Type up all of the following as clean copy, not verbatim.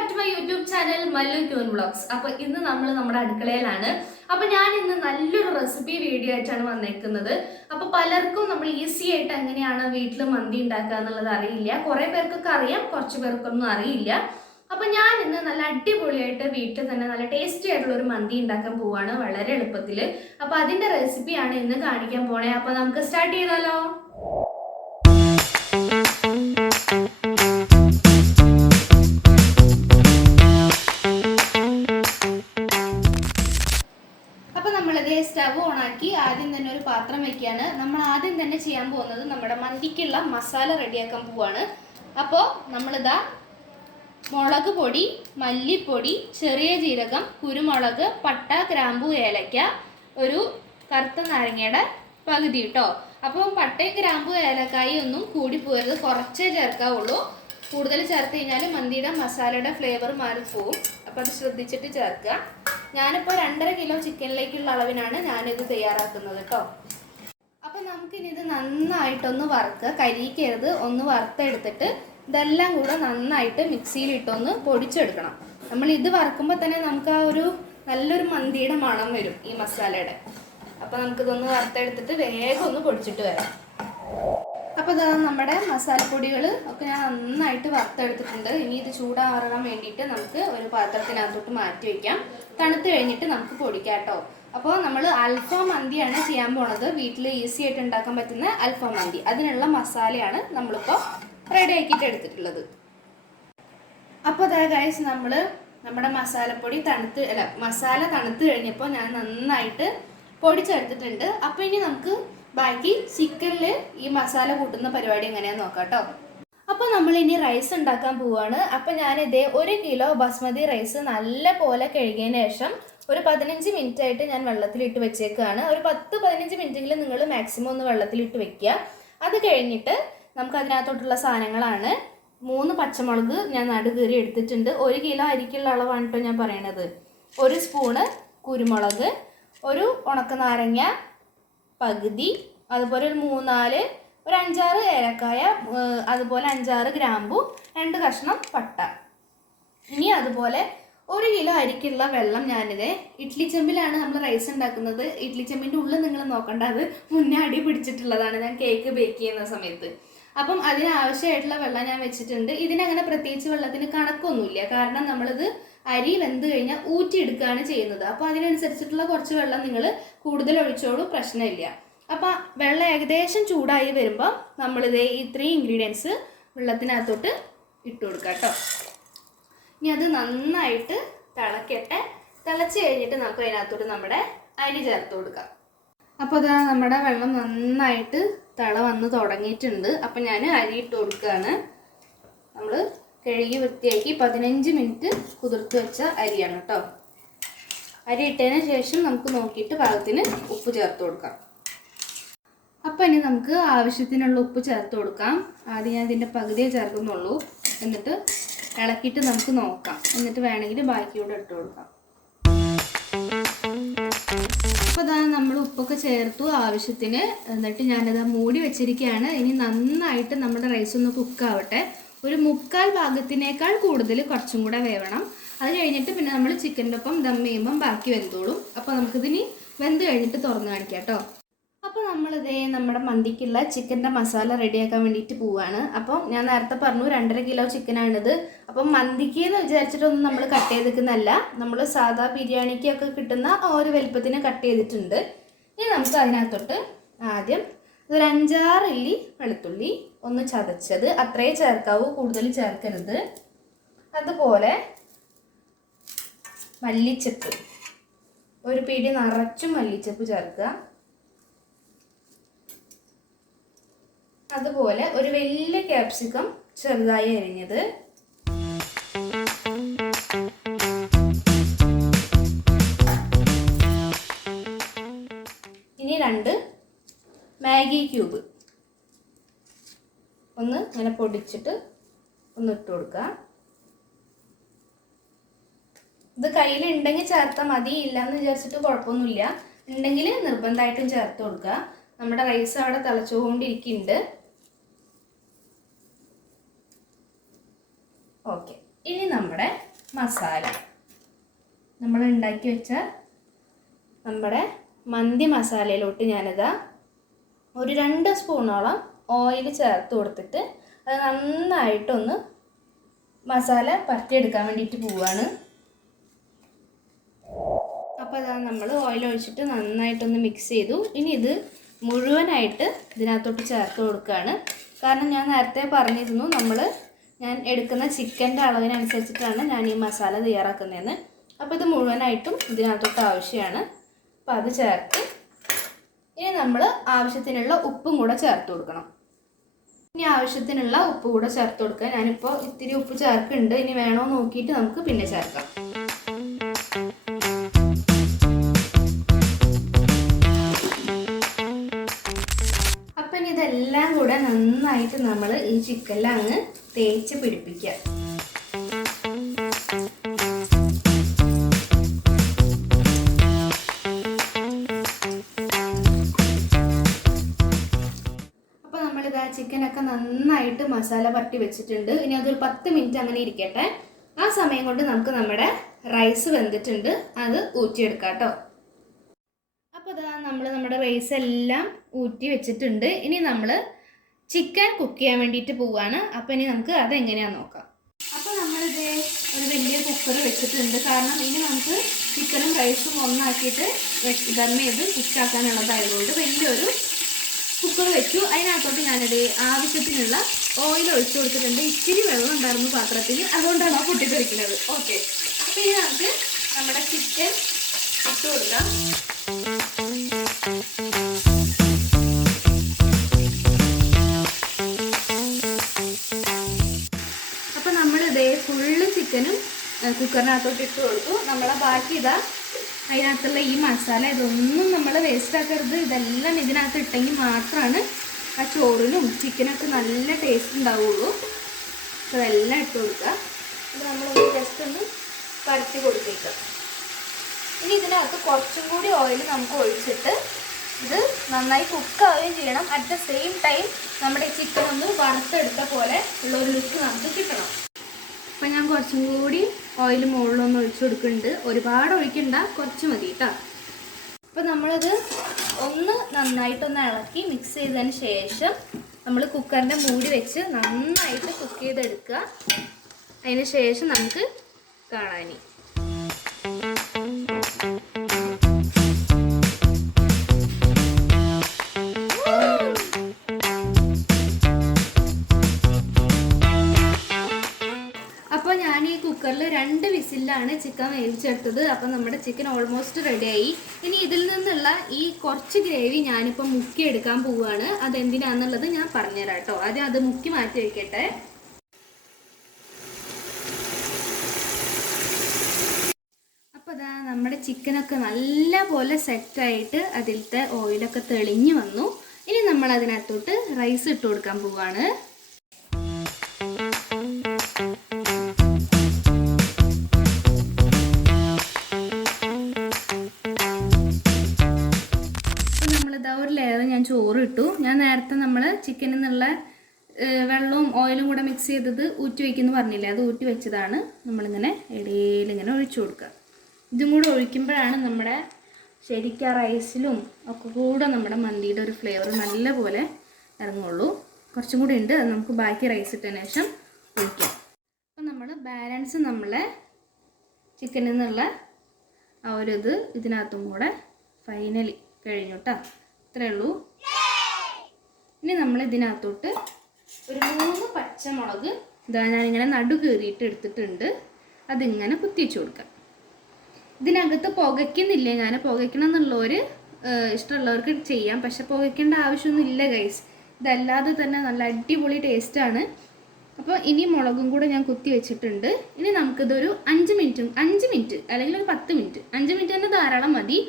Back to my YouTube channel Mallu Queen Vlogs. അപ്പൊ ഇന്ന് നമ്മൾ നമ്മുടെ അടുക്കളയിലാണ്. അപ്പൊ ഞാൻ ഇന്ന് നല്ലൊരു റെസിപ്പി വീഡിയോ ആയിട്ടാണ് വന്നേക്കുന്നത്. അപ്പൊ പലർക്കും നമ്മൾ ഈസി ആയിട്ട് എങ്ങനെയാണ് വീട്ടിൽ മന്തി ഉണ്ടാക്കുക എന്നുള്ളത് അറിയില്ല. കുറെ പേർക്കൊക്കെ അറിയാം, കുറച്ച് പേർക്കൊന്നും അറിയില്ല. അപ്പൊ ഞാൻ ഇന്ന് നല്ല അടിപൊളിയായിട്ട് വീട്ടിൽ തന്നെ നല്ല ടേസ്റ്റി ആയിട്ടുള്ള ഒരു മന്തി ഉണ്ടാക്കാൻ പോവാണ്, വളരെ എളുപ്പത്തിൽ. അപ്പൊ അതിന്റെ റെസിപ്പിയാണ് ഇന്ന് കാണിക്കാൻ പോണേ. അപ്പൊ നമുക്ക് സ്റ്റാർട്ട് ചെയ്താലോ. സ്റ്റവ് ഓണാക്കി ആദ്യം തന്നെ ഒരു പാത്രം വെക്കുകയാണ്. നമ്മൾ ആദ്യം തന്നെ ചെയ്യാൻ പോകുന്നത് നമ്മുടെ മന്തിക്കുള്ള മസാല റെഡിയാക്കാൻ പോവാണ്. അപ്പോൾ നമ്മളിതാ മുളക് പൊടി, മല്ലിപ്പൊടി, ചെറിയ ജീരകം, കുരുമുളക്, പട്ട, ഗ്രാമ്പു, ഏലക്ക, ഒരു കറുത്ത നാരങ്ങയുടെ പകുതി കേട്ടോ. അപ്പോൾ പട്ടയും ഗ്രാമ്പു ഏലക്കായും ഒന്നും കൂടി പോരുത്, കുറച്ചേ ചേർക്കാവുള്ളൂ. കൂടുതൽ ചേർത്ത് കഴിഞ്ഞാൽ മന്തിയുടെ മസാലയുടെ ഫ്ലേവർ മാറിപ്പോവും. അപ്പോൾ അത് ശ്രദ്ധിച്ചിട്ട് ചേർക്കുക. ഞാനിപ്പോൾ 2.5 കിലോ ചിക്കനിലേക്കുള്ള അളവിനാണ് ഞാനിത് തയ്യാറാക്കുന്നത് കേട്ടോ. അപ്പം നമുക്കിനി ഇത് നന്നായിട്ടൊന്ന് വറുക്കുക, കരിയിക്കരുത്. ഒന്ന് വറുത്തെടുത്തിട്ട് ഇതെല്ലാം കൂടെ നന്നായിട്ട് മിക്സിയിലിട്ടൊന്ന് പൊടിച്ചെടുക്കണം. നമ്മൾ ഇത് വറുക്കുമ്പോൾ തന്നെ നമുക്ക് ആ ഒരു നല്ലൊരു മന്തിയുടെ മണം വരും ഈ മസാലയുടെ. അപ്പം നമുക്കിതൊന്ന് വറുത്തെടുത്തിട്ട് വേഗം ഒന്ന് പൊടിച്ചിട്ട് വരാം. അപ്പോൾ ഇതാ നമ്മുടെ മസാലപ്പൊടികൾ ഒക്കെ ഞാൻ നന്നായിട്ട് വറുത്തെടുത്തിട്ടുണ്ട്. ഇനി ഇത് ചൂടാറാൻ വേണ്ടിയിട്ട് നമുക്ക് ഒരു പാത്രത്തിനകത്തോട്ട് മാറ്റി വയ്ക്കാം. തണുത്ത് കഴിഞ്ഞിട്ട് നമുക്ക് പൊടിക്കാം കേട്ടോ. അപ്പോൾ നമ്മൾ അൽഫാം മന്തിയാണ് ചെയ്യാൻ പോണത്. വീട്ടിൽ ഈസി ആയിട്ട് ഉണ്ടാക്കാൻ പറ്റുന്ന അൽഫാം മന്തി, അതിനുള്ള മസാലയാണ് നമ്മളിപ്പോൾ റെഡി ആക്കിയിട്ട് എടുത്തിട്ടുള്ളത്. അപ്പോൾ അതാ ഗൈസ്, നമ്മുടെ മസാല തണുത്ത് കഴിഞ്ഞപ്പോൾ ഞാൻ നന്നായിട്ട് പൊടിച്ചെടുത്തിട്ടുണ്ട്. അപ്പോൾ ഇനി നമുക്ക് ബാക്കി ചിക്കനിൽ ഈ മസാല കൂട്ടുന്ന പരിപാടി എങ്ങനെയാണെന്ന് നോക്കാം കേട്ടോ. അപ്പോൾ നമ്മളിനി റൈസ് ഉണ്ടാക്കാൻ പോവുകയാണ്. അപ്പോൾ ഞാനിതേ 1 കിലോ ബസ്മതി റൈസ് നല്ല പോലെ കഴുകിയതിന് ശേഷം ഒരു 15 മിനിറ്റ് ആയിട്ട് ഞാൻ വെള്ളത്തിലിട്ട് വെച്ചേക്കുകയാണ്. ഒരു 10-15 മിനിറ്റെങ്കിലും നിങ്ങൾ മാക്സിമം ഒന്ന് വെള്ളത്തിലിട്ട് വെക്കുക. അത് കഴിഞ്ഞിട്ട് നമുക്ക് അതിനകത്തോട്ടുള്ള സാധനങ്ങളാണ്. 3 പച്ചമുളക് ഞാൻ നടുകീറി എടുത്തിട്ടുണ്ട്. 1 കിലോ അരിക്കുള്ള അളവാണ് കേട്ടോ ഞാൻ പറയണത്. 1 സ്പൂണ് കുരുമുളക്, ഒരു ഉണക്കനാരങ്ങ പകുതി, അതുപോലെ ഒരു 5-6 ഏലക്കായ, അതുപോലെ 5-6 ഗ്രാമ്പു, 2 കഷ്ണം പട്ട. ഇനി അതുപോലെ 1 കിലോ അരിക്കുള്ള വെള്ളം ഞാനിത് ഇഡ്ലി ചെമ്പിലാണ് നമ്മൾ റൈസ് ഉണ്ടാക്കുന്നത്. ഇഡ്ലി ചെമ്പിൻ്റെ ഉള്ളിൽ നിങ്ങൾ നോക്കണ്ട, അത് മുന്നേ അടി പിടിച്ചിട്ടുള്ളതാണ് ഞാൻ കേക്ക് ബേക്ക് ചെയ്യുന്ന സമയത്ത്. അപ്പം അതിനാവശ്യമായിട്ടുള്ള വെള്ളം ഞാൻ വെച്ചിട്ടുണ്ട്. ഇതിനങ്ങനെ പ്രത്യേകിച്ച് വെള്ളത്തിന് കണക്കൊന്നുമില്ല, കാരണം നമ്മളിത് അരി വെന്ത് കഴിഞ്ഞാൽ ഊറ്റിയെടുക്കുകയാണ് ചെയ്യുന്നത്. അപ്പോൾ അതിനനുസരിച്ചിട്ടുള്ള കുറച്ച് വെള്ളം നിങ്ങൾ കൂടുതൽ ഒഴിച്ചോളൂ, പ്രശ്നമില്ല. അപ്പോൾ വെള്ളം ഏകദേശം ചൂടായി വരുമ്പോൾ നമ്മളിത് ഇത്രയും ഇൻഗ്രീഡിയൻസ് വെള്ളത്തിനകത്തോട്ട് ഇട്ട് കൊടുക്കുക കേട്ടോ. ഇനി അത് നന്നായിട്ട് തിളക്കട്ടെ. തിളച്ച് കഴിഞ്ഞിട്ട് നമുക്ക് അതിനകത്തോട്ട് നമ്മുടെ അരി ചേർത്ത് കൊടുക്കാം. അപ്പോൾ ഇതാ നമ്മുടെ വെള്ളം നന്നായിട്ട് തിള വന്ന് തുടങ്ങിയിട്ടുണ്ട്. അപ്പം ഞാൻ അരി ഇട്ട് കൊടുക്കുകയാണ്. നമ്മൾ കഴുകി വൃത്തിയാക്കി 15 മിനിറ്റ് കുതിർത്ത് വെച്ച അരിയാണ് കേട്ടോ. അരി ഇട്ടതിന് ശേഷം നമുക്ക് നോക്കിയിട്ട് പാകത്തിന് ഉപ്പ് ചേർത്ത് കൊടുക്കാം. അപ്പം ഇനി നമുക്ക് ആവശ്യത്തിനുള്ള ഉപ്പ് ചേർത്ത് കൊടുക്കാം. ആദ്യം ഞാൻ ഇതിൻ്റെ പകുതിയെ ചേർക്കുന്നുള്ളൂ. എന്നിട്ട് ഇളക്കിയിട്ട് നമുക്ക് നോക്കാം. എന്നിട്ട് വേണമെങ്കിൽ ബാക്കിയോടെ ഇട്ട് കൊടുക്കാം. അപ്പോൾ അതാ നമ്മൾ ഉപ്പൊക്കെ ചേർത്തു ആവശ്യത്തിന്. എന്നിട്ട് ഞാനത് മൂടി വെച്ചിരിക്കുകയാണ്. ഇനി നന്നായിട്ട് നമ്മുടെ റൈസ് ഒന്ന് കുക്കാവട്ടെ. ഒരു 3/4 ഭാഗത്തിനേക്കാൾ കൂടുതൽ കുറച്ചും കൂടെ വേവണം. അത് കഴിഞ്ഞിട്ട് പിന്നെ നമ്മൾ ചിക്കൻ്റെ ഒപ്പം ദം ചെയ്യുമ്പം ബാക്കി വെന്തോളും. അപ്പോൾ നമുക്കിതിനി വെന്ത് കഴിഞ്ഞിട്ട് തുറന്ന് കാണിക്കാം കേട്ടോ. അപ്പോൾ നമ്മളിതേ നമ്മുടെ മന്തിക്കുള്ള ചിക്കൻ്റെ മസാല റെഡിയാക്കാൻ വേണ്ടിയിട്ട് പോവുകയാണ്. അപ്പം ഞാൻ നേരത്തെ പറഞ്ഞു 2.5 കിലോ ചിക്കനാണിത്. അപ്പം മന്തിക്ക് എന്ന് വിചാരിച്ചിട്ടൊന്നും നമ്മൾ കട്ട് ചെയ്തിരിക്കുന്നതല്ല, നമ്മൾ സാധാ ബിരിയാണിക്കൊക്കെ കിട്ടുന്ന ഒരു വലുപ്പത്തിന് കട്ട് ചെയ്തിട്ടുണ്ട്. ഇനി നമുക്ക് അതിനകത്തോട്ട് ആദ്യം ഒരു 5-6 ഇല്ലി വെളുത്തുള്ളി ഒന്ന് ചതച്ചത്, അത്രയേ ചേർക്കാവൂ, കൂടുതൽ ചേർക്കരുത്. അതുപോലെ മല്ലിച്ചപ്പ്, ഒരു പിടി നിറച്ചും മല്ലിച്ചപ്പ് ചേർക്കുക. അതുപോലെ ഒരു വലിയ ക്യാപ്സിക്കം ചെറുതായി അരിഞ്ഞത്, ഇനി 2 മാഗി ക്യൂബ് ഒന്ന് ഇങ്ങനെ പൊടിച്ചിട്ട് ഒന്ന് ഇട്ട് കൊടുക്കുക. ഇത് കയ്യിലുണ്ടെങ്കിൽ ചേർത്താൽ മതി, ഇല്ലയെന്ന് വിചാരിച്ചിട്ട് കുഴപ്പമൊന്നുമില്ല. ഉണ്ടെങ്കിൽ നിർബന്ധമായിട്ടും ചേർത്ത് കൊടുക്കുക. നമ്മുടെ റൈസ് അവിടെ തിളച്ചുകൊണ്ടിരിക്കുന്നുണ്ട്. ഓക്കെ, ഇനി നമ്മുടെ മസാല. നമ്മൾ ഉണ്ടാക്കി വെച്ച നമ്മുടെ മന്തി മസാലയിലോട്ട് ഞാനിതാ ഒരു 2 സ്പൂണോളം ഓയിൽ ചേർത്ത് കൊടുത്തിട്ട് അത് നന്നായിട്ടൊന്ന് മസാല പരത്തിയെടുക്കാൻ വേണ്ടിയിട്ട് പോവുകയാണ്. അപ്പോൾ അതാ നമ്മൾ ഓയിൽ ഒഴിച്ചിട്ട് നന്നായിട്ടൊന്ന് മിക്സ് ചെയ്തു. ഇനി ഇത് മുഴുവനായിട്ട് ഇതിനകത്തോട്ട് ചേർത്ത് കൊടുക്കുകയാണ്. കാരണം ഞാൻ നേരത്തെ പറഞ്ഞിരുന്നു ഞാൻ എടുക്കുന്ന ചിക്കൻ്റെ അളവിനനുസരിച്ചിട്ടാണ് ഞാൻ ഈ മസാല തയ്യാറാക്കുന്നതെന്ന്. അപ്പോൾ ഇത് മുഴുവനായിട്ടും ഇതിനകത്തോട്ട് ആവശ്യമാണ്. അപ്പോൾ അത് ചേർത്ത് ഇനി നമ്മൾ ആവശ്യത്തിനുള്ള ഉപ്പും കൂടെ ചേർത്ത് കൊടുക്കണം. ഇനി ആവശ്യത്തിനുള്ള ഉപ്പ് കൂടെ ചേർത്ത് കൊടുക്കുക. ഞാനിപ്പോൾ ഇത്തിരി ഉപ്പ് ചേർക്കുന്നുണ്ട്. ഇനി വേണോ നോക്കിയിട്ട് നമുക്ക് പിന്നെ ചേർക്കാം. അപ്പം ഇനി ഇതെല്ലാം കൂടെ നന്നായിട്ട് നമ്മൾ ഈ ചിക്കനിൽ അങ്ങ് തേച്ച് പിടിപ്പിക്കുക. ചിക്കനൊക്കെ നന്നായിട്ട് മസാല പരട്ടി വെച്ചിട്ടുണ്ട്. ഇനി അതൊരു 10 മിനിറ്റ് അങ്ങനെ ഇരിക്കട്ടെ. ആ സമയം കൊണ്ട് നമുക്ക് നമ്മുടെ റൈസ് വെന്തിട്ടുണ്ട്, അത് ഊറ്റിയെടുക്കാം കേട്ടോ. അപ്പോൾ ഇതാ നമ്മുടെ റൈസ് എല്ലാം ഊറ്റി വെച്ചിട്ടുണ്ട്. ഇനി നമ്മൾ ചിക്കൻ കുക്ക് ചെയ്യാൻ വേണ്ടിയിട്ട് പോവുകയാണ്. അപ്പോൾ ഇനി നമുക്ക് അതെങ്ങനെയാണെന്ന് നോക്കാം. അപ്പോൾ നമ്മളിത് ഒരു വലിയ കുക്കർ വെച്ചിട്ടുണ്ട്. കാരണം ഇനി നമുക്ക് ചിക്കനും റൈസും ഒന്നാക്കിയിട്ട് ദം ചെയ്ത് കുക്കാക്കാനുള്ളതായതുകൊണ്ട് വലിയൊരു കുക്കർ വെച്ചു. അതിനകത്തോട്ട് ഞാനത് ആവശ്യത്തിനുള്ള ഓയിൽ ഒഴിച്ചു കൊടുത്തിട്ടുണ്ട്. ഇച്ചിരി വെള്ളം ഉണ്ടായിരുന്നു പാത്രത്തിൽ, അതുകൊണ്ടാണ് ആ പൊട്ടിത്തെറിക്കുന്നത്. ഓക്കെ, അപ്പോൾ ഇനി നമുക്ക് നമ്മുടെ ചിക്കൻ ഇട്ട് കൊടുക്കാം. അപ്പോൾ നമ്മളിതേ ഫുള്ള് ചിക്കനും കുക്കറിനകത്തോട്ട് ഇട്ട് കൊടുത്തു. നമ്മളെ ബാക്കി ഇതാ അതിനകത്തുള്ള ഈ മസാല ഇതൊന്നും നമ്മൾ വേസ്റ്റ് ആക്കരുത്. ഇതെല്ലാം ഇതിനകത്ത് ഇട്ടെങ്കിൽ മാത്രമാണ് ആ ചോറിനും ചിക്കനൊക്കെ നല്ല ടേസ്റ്റ് ഉണ്ടാവുള്ളൂ. അപ്പോൾ ഇതെല്ലാം ഇട്ട് കൊടുക്കുക. ഇത് നമ്മളൊന്ന് ജസ്റ്റ് ഒന്ന് പരത്തി കൊടുത്തേക്കാം. ഇനി ഇതിനകത്ത് കുറച്ചും കൂടി ഓയിൽ നമുക്ക് ഒഴിച്ചിട്ട് ഇത് നന്നായി കുക്കാവുകയും ചെയ്യണം. അറ്റ് ദ സെയിം ടൈം നമ്മുടെ ഈ ചിക്കൻ ഒന്ന് വറുത്തെടുത്ത പോലെ ഉള്ളൊരു ലുക്ക് നമുക്ക് കിട്ടണം. അപ്പോൾ ഞാൻ കുറച്ചും കൂടി ഓയിൽ മുകളിലൊന്ന് ഒഴിച്ചു കൊടുക്കുന്നുണ്ട്. ഒരുപാട് ഒഴിക്കണ്ട, കുറച്ച് മതി കേട്ടോ. അപ്പോൾ നമ്മളിത് ഒന്ന് നന്നായിട്ടൊന്ന് ഇളക്കി മിക്സ് ചെയ്തതിന് ശേഷം നമ്മൾ കുക്കറിൻ്റെ മൂടി വെച്ച് നന്നായിട്ട് കുക്ക് ചെയ്തെടുക്കുക. അതിന് ശേഷം നമുക്ക് കാണാൻ. അപ്പോൾ ഞാൻ ഈ കുക്കറിൽ 2 വിസിലാണ് ചിക്കൻ വേവിച്ചെടുത്തത്. അപ്പോൾ നമ്മുടെ ചിക്കൻ ഓൾമോസ്റ്റ് റെഡിയായി. ഇനി ഇതിൽ നിന്നുള്ള ഈ കുറച്ച് ഗ്രേവി ഞാനിപ്പോൾ മുക്കി എടുക്കാൻ പോവുകയാണ്. അതെന്തിനാണെന്നുള്ളത് ഞാൻ പറഞ്ഞുതരാം കേട്ടോ. ആദ്യം അത് മുക്കി മാറ്റി വയ്ക്കട്ടെ. അപ്പോൾ അതാ നമ്മുടെ ചിക്കനൊക്കെ നല്ല പോലെ സെറ്റായിട്ട് അതിലത്തെ ഓയിലൊക്കെ തെളിഞ്ഞു വന്നു. ഇനി നമ്മൾ അതിനകത്തോട്ട് റൈസ് ഇട്ട് കൊടുക്കാൻ പോവുകയാണ്. ഒരു ലെയർ ഞാൻ ചോറ് ഇട്ടു. ഞാൻ നേരത്തെ നമ്മൾ ചിക്കനിൽ നിന്നുള്ള വെള്ളവും ഓയിലും കൂടെ മിക്സ് ചെയ്തത് ഊറ്റി വയ്ക്കുമെന്ന് പറഞ്ഞില്ലേ, അത് ഊറ്റി വെച്ചതാണ്. നമ്മളിങ്ങനെ ഇടയിലിങ്ങനെ ഒഴിച്ചു കൊടുക്കുക. ഇതും കൂടെ ഒഴിക്കുമ്പോഴാണ് നമ്മുടെ ശരിക്കും റൈസിലും ഒക്കെ കൂടെ നമ്മുടെ മന്തിയുടെ ഒരു ഫ്ലേവർ നല്ലപോലെ ഇറങ്ങുള്ളൂ. കുറച്ചും കൂടി ഉണ്ട്, അത് നമുക്ക് ബാക്കി റൈസ് ഇട്ടതിന് ശേഷം ഒഴിക്കാം. അപ്പോൾ നമ്മൾ ബാലൻസ് നമ്മളെ ചിക്കനിൽ നിന്നുള്ള ആ ഒരു ഇത് ഇതിനകത്തും കൂടെ ഫൈനലി കഴിഞ്ഞു കേട്ടോ. ഇത്രയേ ഉള്ളൂ. ഇനി നമ്മൾ ഇതിനകത്തോട്ട് ഒരു 3 പച്ചമുളക് ഇതാ ഞാനിങ്ങനെ നടു കീറിയിട്ട് എടുത്തിട്ടുണ്ട്. അതിങ്ങനെ കുത്തിവെച്ച് കൊടുക്കാം. ഇതിനകത്ത് പുകയ്ക്കുന്നില്ല, ഞാൻ പുകയ്ക്കണം എന്നുള്ളവർ ഇഷ്ടമുള്ളവർക്ക് ചെയ്യാം. പക്ഷെ പുകയ്ക്കേണ്ട ആവശ്യമൊന്നുമില്ല ഗൈസ്. ഇതല്ലാതെ തന്നെ നല്ല അടിപൊളി ടേസ്റ്റാണ്. അപ്പോൾ ഇനി മുളകും കൂടെ ഞാൻ കുത്തി വെച്ചിട്ടുണ്ട്. ഇനി നമുക്കിതൊരു 5 മിനിറ്റ് അല്ലെങ്കിൽ ഒരു 10 മിനിറ്റ്, 5 മിനിറ്റ് തന്നെ ധാരാളം മതി.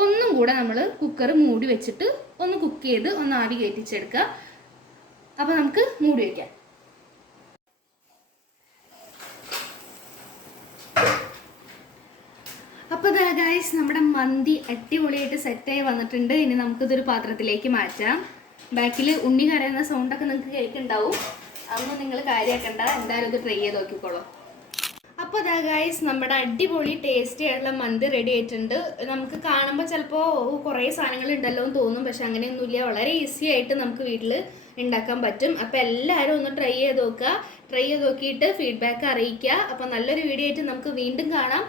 ഒന്നും കൂടെ നമ്മൾ കുക്കർ മൂടി വെച്ചിട്ട് ഒന്ന് കുക്ക് ചെയ്ത് ഒന്ന് ആവി കയറ്റിച്ചെടുക്കുക. അപ്പോൾ നമുക്ക് മൂടി വയ്ക്കാം. അപ്പോൾ ഗൈസ് നമ്മുടെ മന്തി അടിപൊളിയായിട്ട് സെറ്റായി വന്നിട്ടുണ്ട്. ഇനി നമുക്കിതൊരു പാത്രത്തിലേക്ക് മാറ്റാം. ബാക്കിൽ ഉണ്ണി കരയുന്ന സൗണ്ടൊക്കെ നിങ്ങൾക്ക് കേൾക്കുന്നുണ്ടാവും. അതൊന്നും നിങ്ങൾ കാര്യമാക്കണ്ട, എന്തായാലും ഇത് ട്രൈ ചെയ്ത് നോക്കിക്കോളൂ. അപ്പോൾ അതാ ഗൈസ് നമ്മുടെ അടിപൊളി ടേസ്റ്റി ആയിട്ടുള്ള മന്തി റെഡി ആയിട്ടുണ്ട്. നമുക്ക് കാണുമ്പോൾ ചിലപ്പോൾ കുറേ സാധനങ്ങൾ ഉണ്ടല്ലോ എന്ന് തോന്നും, പക്ഷെ അങ്ങനെയൊന്നുമില്ല. വളരെ ഈസി ആയിട്ട് നമുക്ക് വീട്ടിൽ ഉണ്ടാക്കാൻ പറ്റും. അപ്പോൾ എല്ലാവരും ഒന്ന് ട്രൈ ചെയ്ത് നോക്കുക. ട്രൈ ചെയ്ത് നോക്കിയിട്ട് ഫീഡ്ബാക്ക് അറിയിക്കുക. അപ്പോൾ നല്ലൊരു വീഡിയോ ആയിട്ട് നമുക്ക് വീണ്ടും കാണാം.